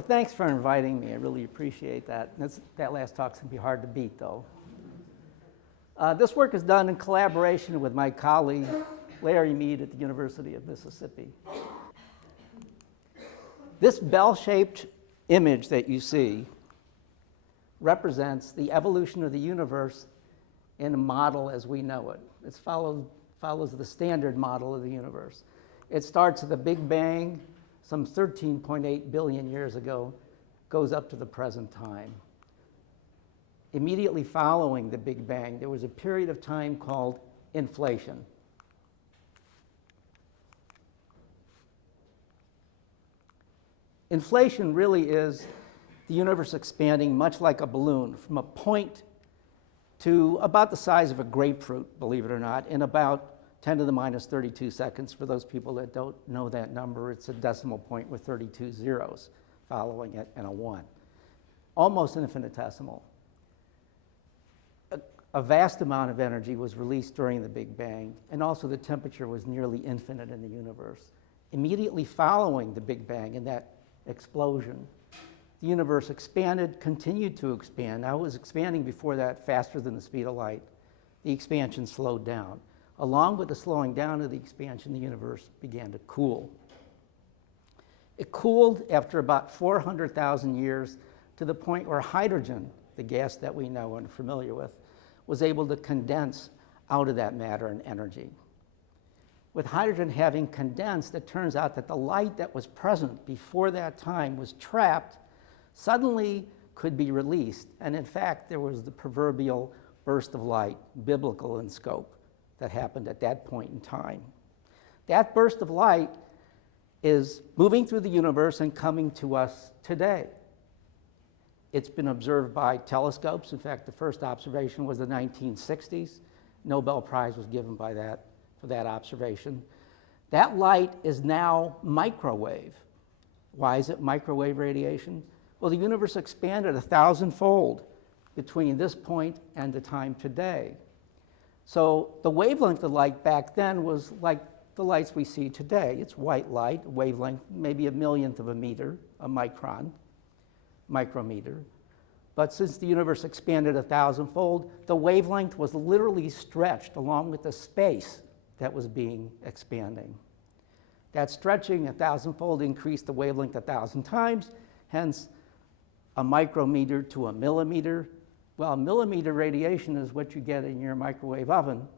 Well, thanks for inviting me. I really appreciate that. That last talk's going to be hard to beat, though. This work is done in collaboration with my colleague, Larry Mead at the University of Mississippi. This bell-shaped image that you see represents the evolution of the universe in a model as we know it. It follows the standard model of the universe. It starts at the Big Bang, some 13.8 billion years ago, goes up to the present time. Immediately following the Big Bang, there was a period of time called inflation. Inflation really is the universe expanding much like a balloon from a point to about the size of a grapefruit, believe it or not, in about 10 to the minus 32 seconds. For those people that don't know that number, it's a decimal point with 32 zeros following it and a 1. Almost infinitesimal. A vast amount of energy was released during the Big Bang, and also the temperature was nearly infinite in the universe. Immediately following the Big Bang and that explosion, the universe expanded, continued to expand. Now it was expanding before that faster than the speed of light. The expansion slowed down. Along with the slowing down of the expansion, the universe began to cool. It cooled after about 400,000 years to the point where hydrogen, the gas that we know and are familiar with, was able to condense out of that matter and energy. With hydrogen having condensed, it turns out that the light that was present before that time was trapped, suddenly could be released. And in fact, there was the proverbial burst of light, biblical in scope, that happened at that point in time. That burst of light is moving through the universe and coming to us today. It's been observed by telescopes. In fact, the first observation was the 1960s. Nobel Prize was given for that observation. That light is now microwave. Why is it microwave radiation? Well, the universe expanded 1,000-fold between this point and the time today. So the wavelength of light back then was like the lights we see today. It's white light, wavelength, maybe a millionth of a meter, a micron, micrometer. But since the universe expanded 1,000-fold, the wavelength was literally stretched along with the space that was being expanding. That stretching 1,000-fold increased the wavelength 1,000 times, hence a micrometer to a millimeter. Well, millimeter radiation is what you get in your microwave oven,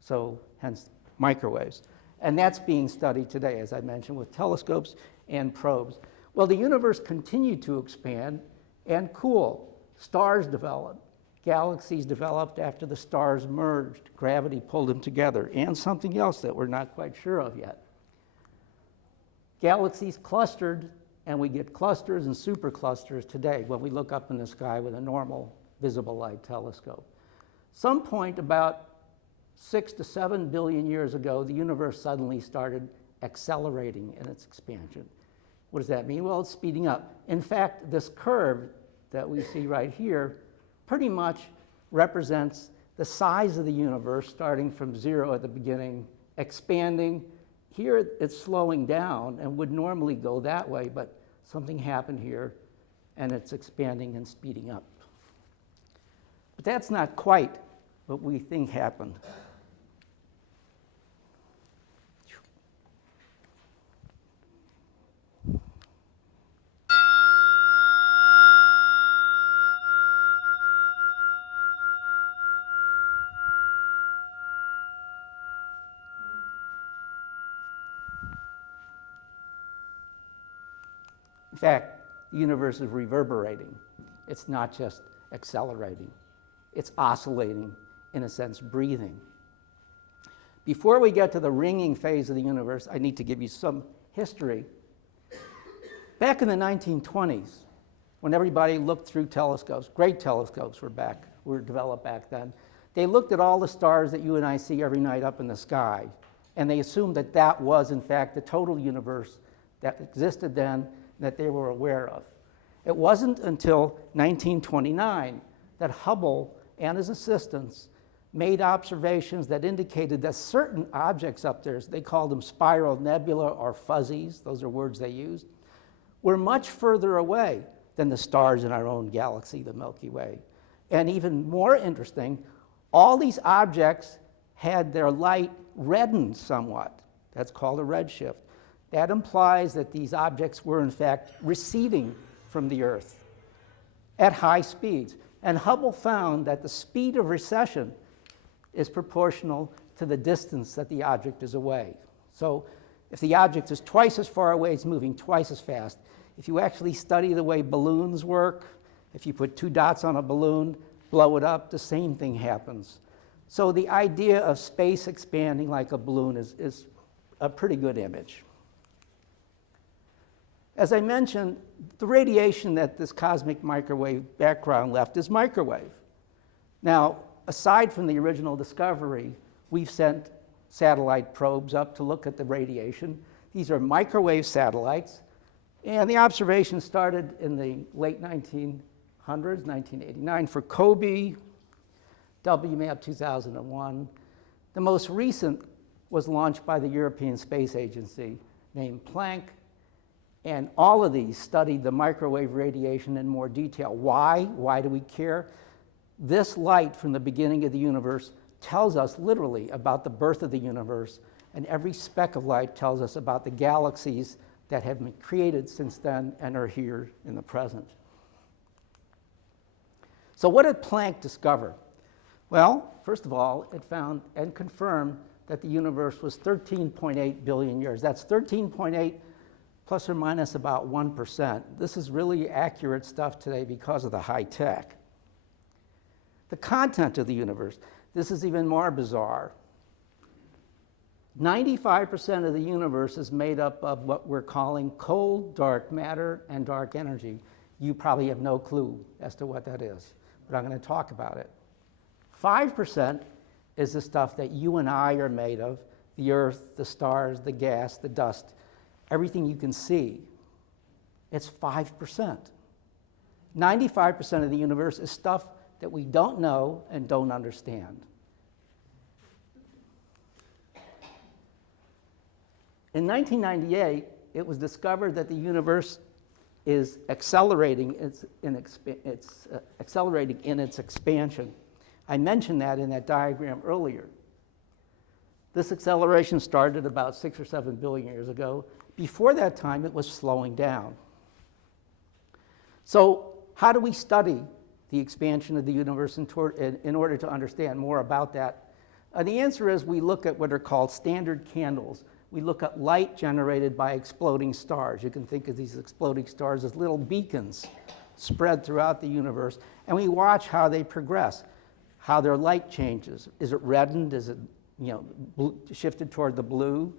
so hence microwaves. And that's being studied today, as I mentioned, with telescopes and probes. Well, the universe continued to expand and cool. Stars developed. Galaxies developed after the stars merged. Gravity pulled them together, and something else that we're not quite sure of yet. Galaxies clustered, and we get clusters and superclusters today when we look up in the sky with a normal visible light telescope. Some point about 6 to 7 billion years ago, the universe suddenly started accelerating in its expansion. What does that mean? Well, it's speeding up. In fact, this curve that we see right here pretty much represents the size of the universe starting from 0 at the beginning, expanding. Here it's slowing down and would normally go that way, but something happened here and it's expanding and speeding up. But that's not quite what we think happened. In fact, the universe is reverberating. It's not just accelerating. It's oscillating, in a sense, breathing. Before we get to the ringing phase of the universe, I need to give you some history. Back in the 1920s, when everybody looked through telescopes, great telescopes were developed back then, they looked at all the stars that you and I see every night up in the sky, and they assumed that that was, in fact, the total universe that existed then, that they were aware of. It wasn't until 1929 that Hubble and his assistants made observations that indicated that certain objects up there, they called them spiral nebula or fuzzies, those are words they used, We're much further away than the stars in our own galaxy, the Milky Way. And even more interesting, all these objects had their light reddened somewhat. That's called a redshift. That implies that these objects were in fact receding from the Earth at high speeds. And Hubble found that the speed of recession is proportional to the distance that the object is away. So if the object is twice as far away, it's moving twice as fast. If you actually study the way balloons work, if you put two dots on a balloon, blow it up, the same thing happens. So the idea of space expanding like a balloon is a pretty good image. As I mentioned, the radiation that this cosmic microwave background left is microwave. Now, aside from the original discovery, we've sent satellite probes up to look at the radiation. These are microwave satellites, and the observation started in the late 1900s, 1989 for COBE, WMAP 2001. The most recent was launched by the European Space Agency named Planck, and all of these studied the microwave radiation in more detail. Why? Why do we care? This light from the beginning of the universe tells us literally about the birth of the universe, and every speck of light tells us about the galaxies that have been created since then and are here in the present. So what did Planck discover? Well, first of all, it found and confirmed that the universe was 13.8 billion years. That's 13.8 plus or minus about 1%. This is really accurate stuff today because of the high tech. The content of the universe, this is even more bizarre. 95% of the universe is made up of what we're calling cold, dark matter and dark energy. You probably have no clue as to what that is, but I'm going to talk about it. 5% is the stuff that you and I are made of, the Earth, the stars, the gas, the dust, everything you can see. It's 5%. 95% of the universe is stuff that we don't know and don't understand. In 1998, it was discovered that the universe is accelerating accelerating in its expansion. I mentioned that in that diagram earlier. This acceleration started about 6 or 7 billion years ago. Before that time, it was slowing down. So how do we study the expansion of the universe in order to understand more about that? The answer is we look at what are called standard candles. We look at light generated by exploding stars. You can think of these exploding stars as little beacons spread throughout the universe, and we watch how they progress, how their light changes. Is it reddened? Is it shifted toward the blue?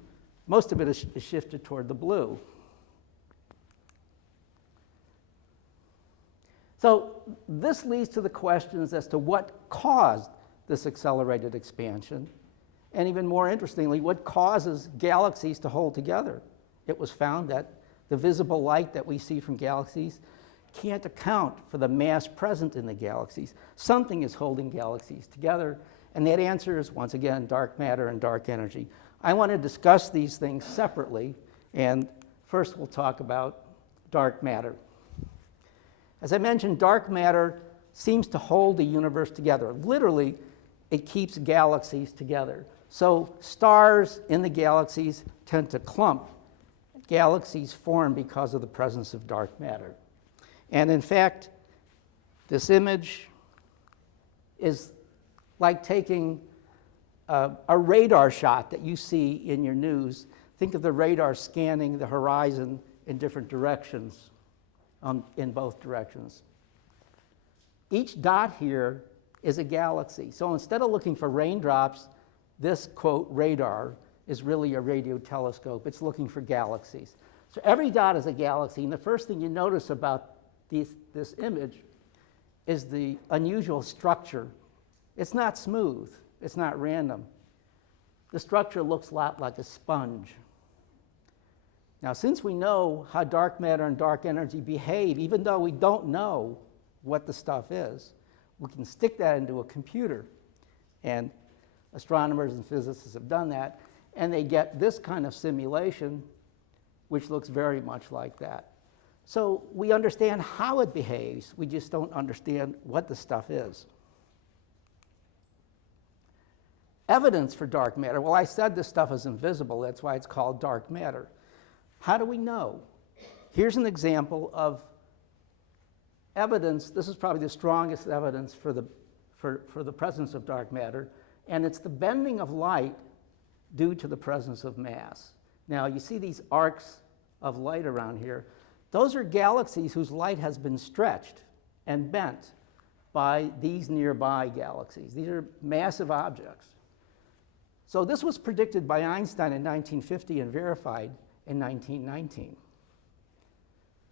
Most of it is shifted toward the blue. So this leads to the questions as to what caused this accelerated expansion, and even more interestingly, what causes galaxies to hold together. It was found that the visible light that we see from galaxies can't account for the mass present in the galaxies. Something is holding galaxies together, and that answer is, once again, dark matter and dark energy. I want to discuss these things separately, and first we'll talk about dark matter. As I mentioned, dark matter seems to hold the universe together. Literally, it keeps galaxies together. So stars in the galaxies tend to clump. Galaxies form because of the presence of dark matter. And in fact, this image is like taking a radar shot that you see in your news. Think of the radar scanning the horizon in different directions, in both directions. Each dot here is a galaxy. So instead of looking for raindrops, this, quote, radar is really a radio telescope. It's looking for galaxies. So every dot is a galaxy, and the first thing you notice about this image is the unusual structure. It's not smooth. It's not random. The structure looks a lot like a sponge. Now, since we know how dark matter and dark energy behave, even though we don't know what the stuff is, we can stick that into a computer. And astronomers and physicists have done that, and they get this kind of simulation, which looks very much like that. So we understand how it behaves, we just don't understand what the stuff is. Evidence for dark matter. Well, I said this stuff is invisible, that's why it's called dark matter. How do we know? Here's an example of evidence. This is probably the strongest evidence for the presence of dark matter, and it's the bending of light due to the presence of mass. Now, you see these arcs of light around here. Those are galaxies whose light has been stretched and bent by these nearby galaxies. These are massive objects. So this was predicted by Einstein in 1950 and verified in 1919.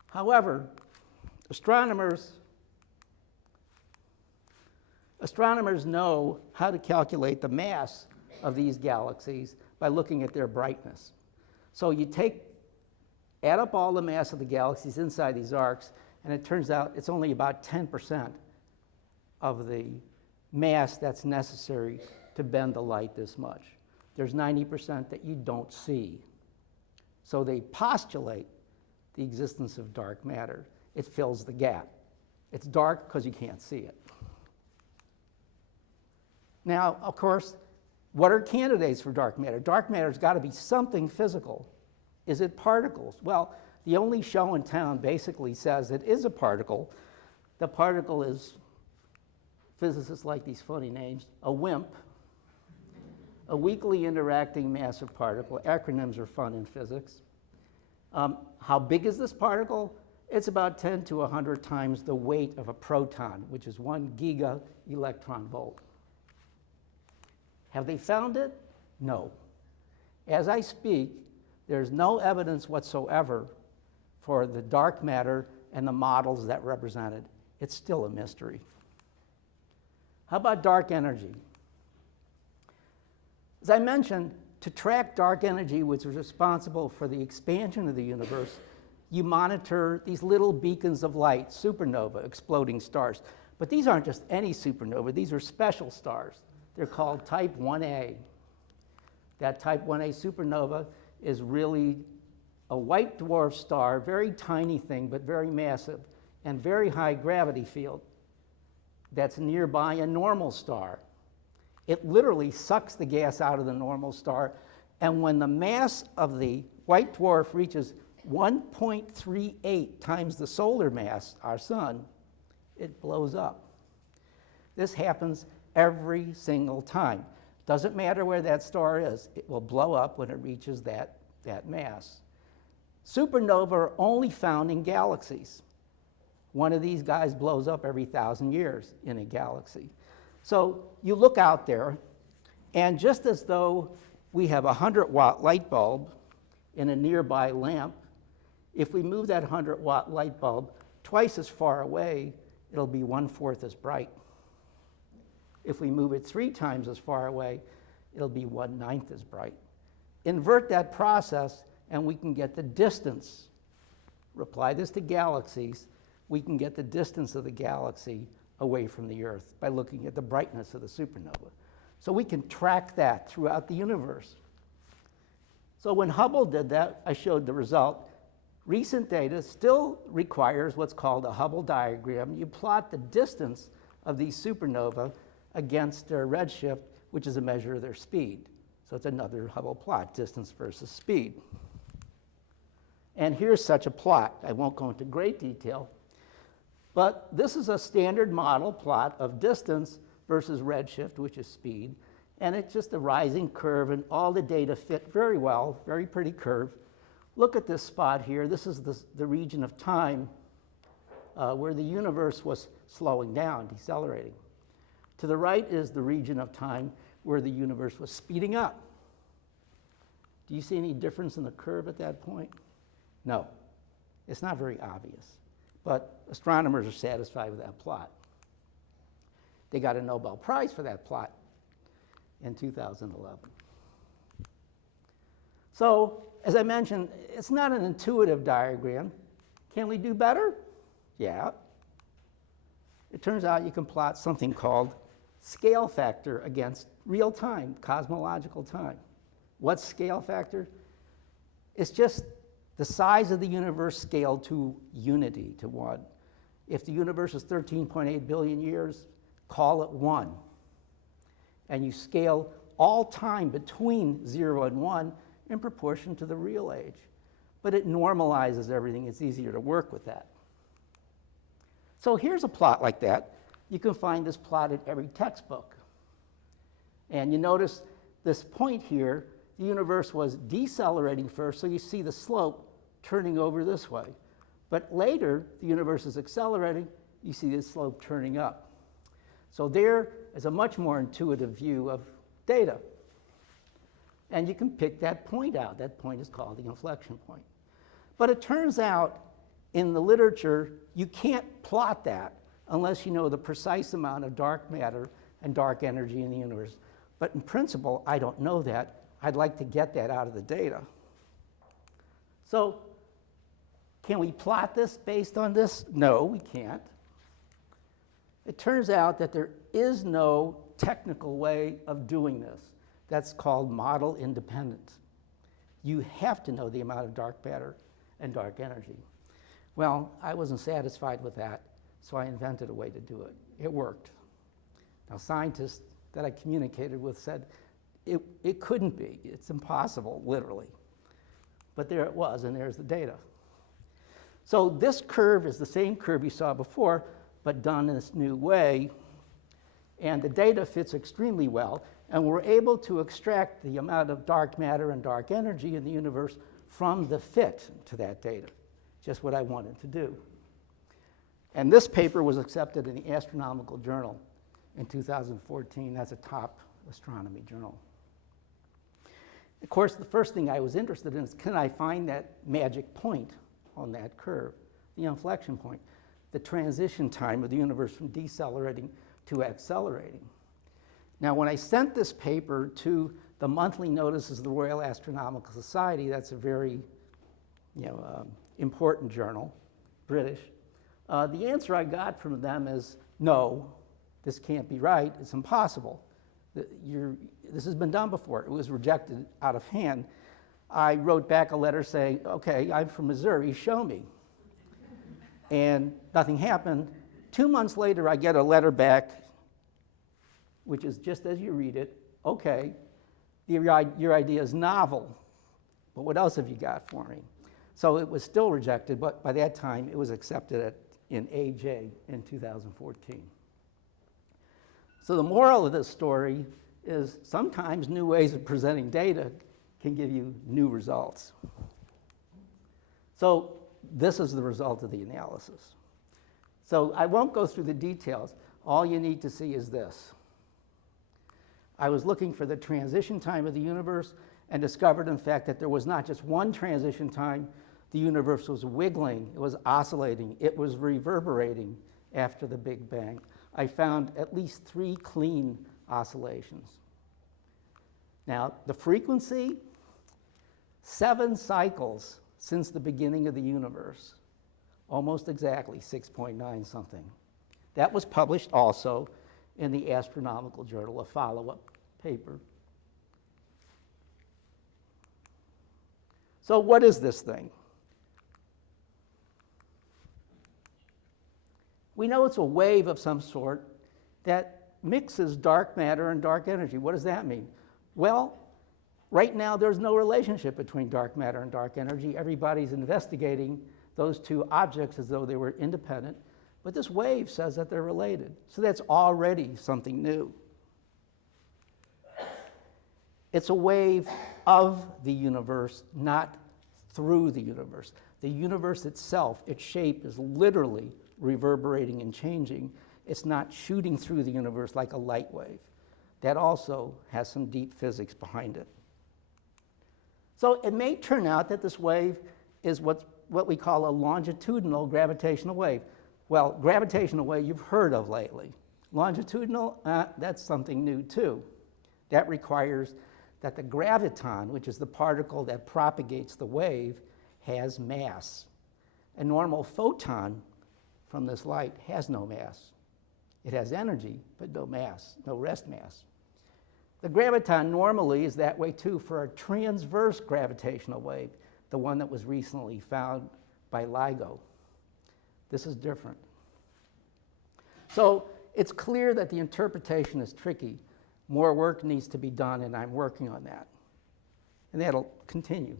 However, astronomers know how to calculate the mass of these galaxies by looking at their brightness. So you add up all the mass of the galaxies inside these arcs, and it turns out it's only about 10% of the mass that's necessary to bend the light this much. There's 90% that you don't see. So they postulate the existence of dark matter. It fills the gap. It's dark because you can't see it. Now, of course, what are candidates for dark matter? Dark matter's got to be something physical. Is it particles? Well, the only show in town basically says it is a particle. The particle is, physicists like these funny names, a WIMP, a weakly interacting massive particle. Acronyms are fun in physics. How big is this particle? It's about 10 to 100 times the weight of a proton, which is 1 giga electron volt. Have they found it? No. As I speak, there's no evidence whatsoever for the dark matter and the models that represent it. It's still a mystery. How about dark energy? As I mentioned, to track dark energy, which is responsible for the expansion of the universe, you monitor these little beacons of light, supernova, exploding stars. But these aren't just any supernova, these are special stars. They're called type 1a. That type 1a supernova is really a white dwarf star, very tiny thing, but very massive, and very high gravity field that's nearby a normal star. It literally sucks the gas out of the normal star, and when the mass of the white dwarf reaches 1.38 times the solar mass, our sun, it blows up. This happens every single time. Doesn't matter where that star is, it will blow up when it reaches that mass. Supernova are only found in galaxies. One of these guys blows up every 1,000 years in a galaxy. So you look out there, and just as though we have a 100-watt light bulb in a nearby lamp, if we move that 100-watt light bulb twice as far away, it'll be 1/4 as bright. If we move it 3 times as far away, it'll be 1/9 as bright. Invert that process, and we can get the distance. Apply this to galaxies, we can get the distance of the galaxy away from the Earth by looking at the brightness of the supernova. So we can track that throughout the universe. So when Hubble did that, I showed the result. Recent data still requires what's called a Hubble diagram. You plot the distance of these supernovae against their redshift, which is a measure of their speed. So it's another Hubble plot, distance versus speed. And here's such a plot. I won't go into great detail, but this is a standard model plot of distance versus redshift, which is speed, and it's just a rising curve, and all the data fit very well, very pretty curve. Look at this spot here. This is the region of time where the universe was slowing down, decelerating. To the right is the region of time where the universe was speeding up. Do you see any difference in the curve at that point? No. It's not very obvious. But astronomers are satisfied with that plot. They got a Nobel Prize for that plot in 2011. So, as I mentioned, it's not an intuitive diagram. Can we do better? Yeah. It turns out you can plot something called scale factor against real time, cosmological time. What's scale factor? It's just the size of the universe scaled to unity, to 1. If the universe is 13.8 billion years, call it 1. And you scale all time between 0 and 1 in proportion to the real age. But it normalizes everything. It's easier to work with that. So here's a plot like that. You can find this plot in every textbook. And you notice this point here, the universe was decelerating first, so you see the slope turning over this way. But later, the universe is accelerating, you see this slope turning up. So there is a much more intuitive view of data. And you can pick that point out. That point is called the inflection point. But it turns out in the literature, you can't plot that unless you know the precise amount of dark matter and dark energy in the universe. But in principle, I don't know that. I'd like to get that out of the data. So can we plot this based on this? No, we can't. It turns out that there is no technical way of doing this. That's called model independence. You have to know the amount of dark matter and dark energy. Well, I wasn't satisfied with that, so I invented a way to do it. It worked. Now, scientists that I communicated with said it couldn't be. It's impossible, literally. But there it was, and there's the data. So this curve is the same curve you saw before, but done in this new way. And the data fits extremely well. And we're able to extract the amount of dark matter and dark energy in the universe from the fit to that data. Just what I wanted to do. And this paper was accepted in the Astronomical Journal in 2014. That's a top astronomy journal. Of course, the first thing I was interested in is, can I find that magic point on that curve, the inflection point, the transition time of the universe from decelerating to accelerating. Now, when I sent this paper to the monthly notices of the Royal Astronomical Society, that's a very important journal, British, the answer I got from them is, no, this can't be right, it's impossible. This has been done before. It was rejected out of hand. I wrote back a letter saying, okay, I'm from Missouri, show me. And nothing happened. 2 months later, I get a letter back, which is just as you read it, okay, your idea is novel, but what else have you got for me? So it was still rejected, but by that time, it was accepted in AJ in 2014. So the moral of this story is sometimes new ways of presenting data can give you new results. So this is the result of the analysis. So I won't go through the details. All you need to see is this. I was looking for the transition time of the universe and discovered, in fact, that there was not just one transition time. The universe was wiggling, it was oscillating, it was reverberating after the Big Bang. I found at least 3 clean oscillations. Now, the frequency, 7 cycles since the beginning of the universe, almost exactly 6.9 something. That was published also in the Astronomical Journal, a follow-up paper. So what is this thing? We know it's a wave of some sort that mixes dark matter and dark energy. What does that mean? Well, right now there's no relationship between dark matter and dark energy. Everybody's investigating those two objects as though they were independent, but this wave says that they're related. So that's already something new. It's a wave of the universe, not through the universe. The universe itself, its shape is literally reverberating and changing. It's not shooting through the universe like a light wave. That also has some deep physics behind it. So it may turn out that this wave is what we call a longitudinal gravitational wave. Well, gravitational wave you've heard of lately. Longitudinal, that's something new too. That requires that the graviton, which is the particle that propagates the wave, has mass. A normal photon from this light has no mass. It has energy, but no mass, no rest mass. The graviton normally is that way too for a transverse gravitational wave. the one that was recently found by LIGO. This is different. So it's clear that the interpretation is tricky. More work needs to be done, and I'm working on that. And that'll continue.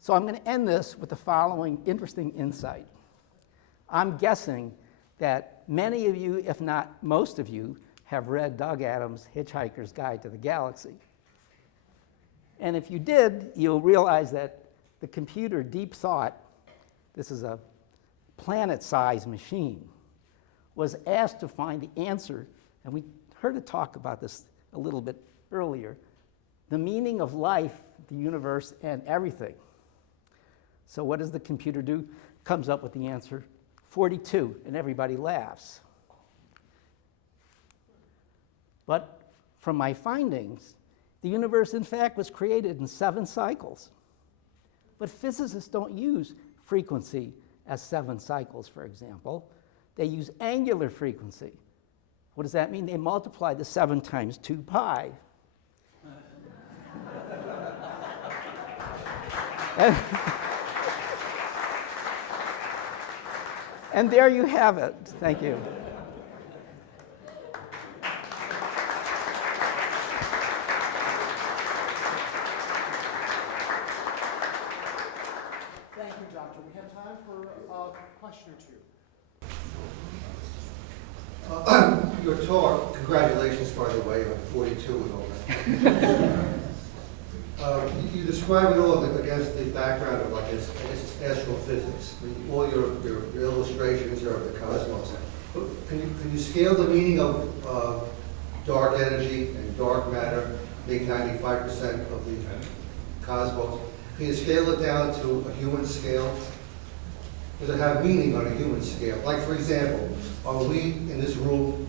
So I'm going to end this with the following interesting insight. I'm guessing that many of you, if not most of you, have read Doug Adams' Hitchhiker's Guide to the Galaxy. And if you did, you'll realize that the computer Deep Thought, this is a planet-sized machine, was asked to find the answer, and we heard it talk about this a little bit earlier, the meaning of life, the universe, and everything. So what does the computer do? Comes up with the answer, 42, and everybody laughs. But from my findings, the universe, in fact, was created in 7 cycles. But physicists don't use frequency as 7 cycles, for example. They use angular frequency. What does that mean? They multiply the 7 times 2 pi. And there you have it. Thank you. Thank you, Doctor. We have time for a question or two. Your talk, congratulations, by the way, on 42 and all that. You describe it all against the background of, like, astrophysics. I mean, all your illustrations are of the cosmos. But can you scale the meaning of dark energy and dark matter being 95% of the cosmos? Can you scale it down to a human scale? Does it have meaning on a human scale? Like, for example, are we in this room?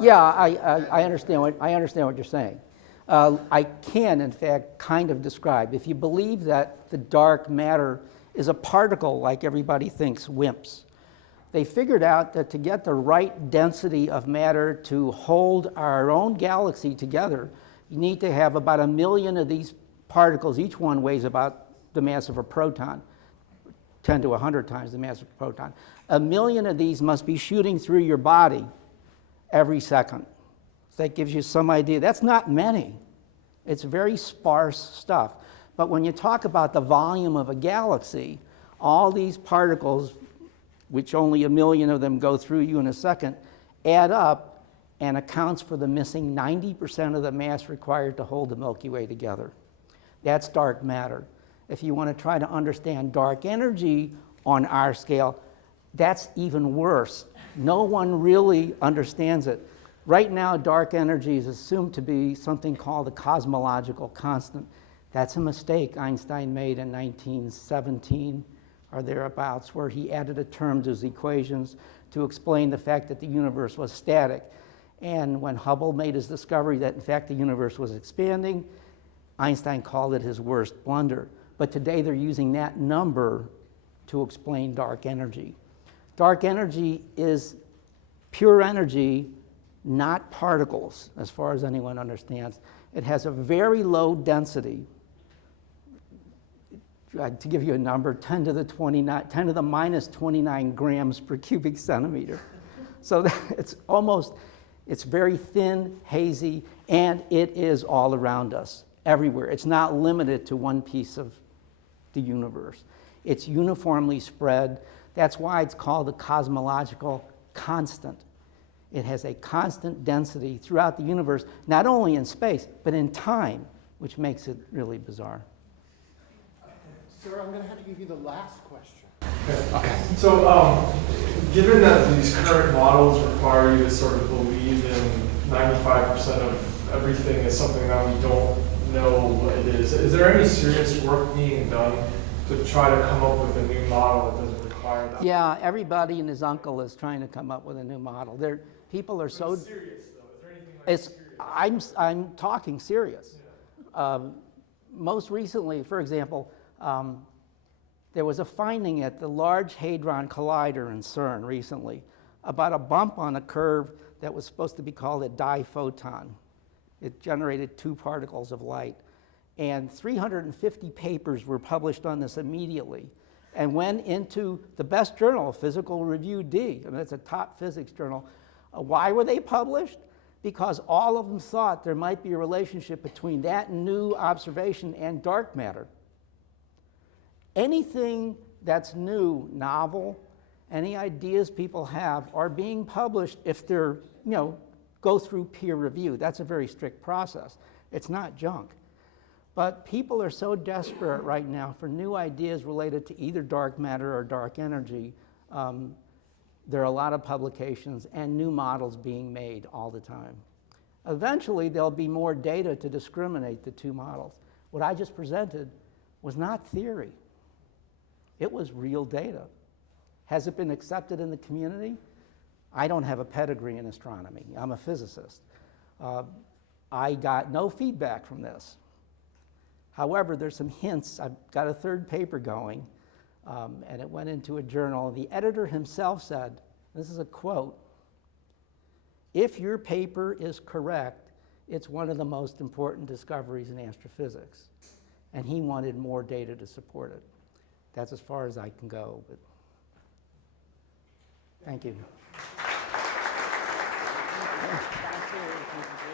Yeah, I understand what you're saying. I can, in fact, kind of describe. If you believe that the dark matter is a particle like everybody thinks, WIMPs, they figured out that to get the right density of matter to hold our own galaxy together, you need to have about 1 million of these particles. Each one weighs about the mass of a proton, 10 to 100 times the mass of a proton. 1 million of these must be shooting through your body every second. So that gives you some idea. That's not many. It's very sparse stuff. But when you talk about the volume of a galaxy, all these particles, which only 1 million of them go through you in a second, add up and accounts for the missing 90% of the mass required to hold the Milky Way together. That's dark matter. If you want to try to understand dark energy on our scale, that's even worse. No one really understands it. Right now, dark energy is assumed to be something called the cosmological constant. That's a mistake Einstein made in 1917 or thereabouts, where he added a term to his equations to explain the fact that the universe was static. And when Hubble made his discovery that, in fact, the universe was expanding, Einstein called it his worst blunder. But today they're using that number to explain dark energy. Dark energy is pure energy, not particles, as far as anyone understands. It has a very low density. To give you a number, 10 to the minus 29 grams per cubic centimeter. So it's very thin, hazy, and it is all around us, everywhere. It's not limited to one piece of the universe. It's uniformly spread. That's why it's called the cosmological constant. It has a constant density throughout the universe, not only in space, but in time, which makes it really bizarre. Sir, I'm going to have to give you the last question. Okay. So, given that these current models require you to sort of believe in 95% of everything is something that we don't know what it is there any serious work being done to try to come up with a new model that doesn't require that? Yeah, everybody and his uncle is trying to come up with a new model. People are so serious, though. Is there anything like serious? I'm talking serious. Yeah. Most recently, for example, there was a finding at the Large Hadron Collider in CERN recently about a bump on a curve that was supposed to be called a diphoton. It generated 2 particles of light. And 350 papers were published on this immediately and went into the best journal, Physical Review D. I mean, it's a top physics journal. Why were they published? Because all of them thought there might be a relationship between that new observation and dark matter. Anything that's new, novel, any ideas people have are being published if they're, go through peer review. That's a very strict process. It's not junk. But people are so desperate right now for new ideas related to either dark matter or dark energy. There are a lot of publications and new models being made all the time. Eventually, there'll be more data to discriminate the two models. What I just presented was not theory. It was real data. Has it been accepted in the community? I don't have a pedigree in astronomy. I'm a physicist. I got no feedback from this. However, there's some hints. I've got a third paper going, and it went into a journal. The editor himself said, this is a quote, "If your paper is correct, it's one of the most important discoveries in astrophysics." And he wanted more data to support it. That's as far as I can go. But thank you. Thank you.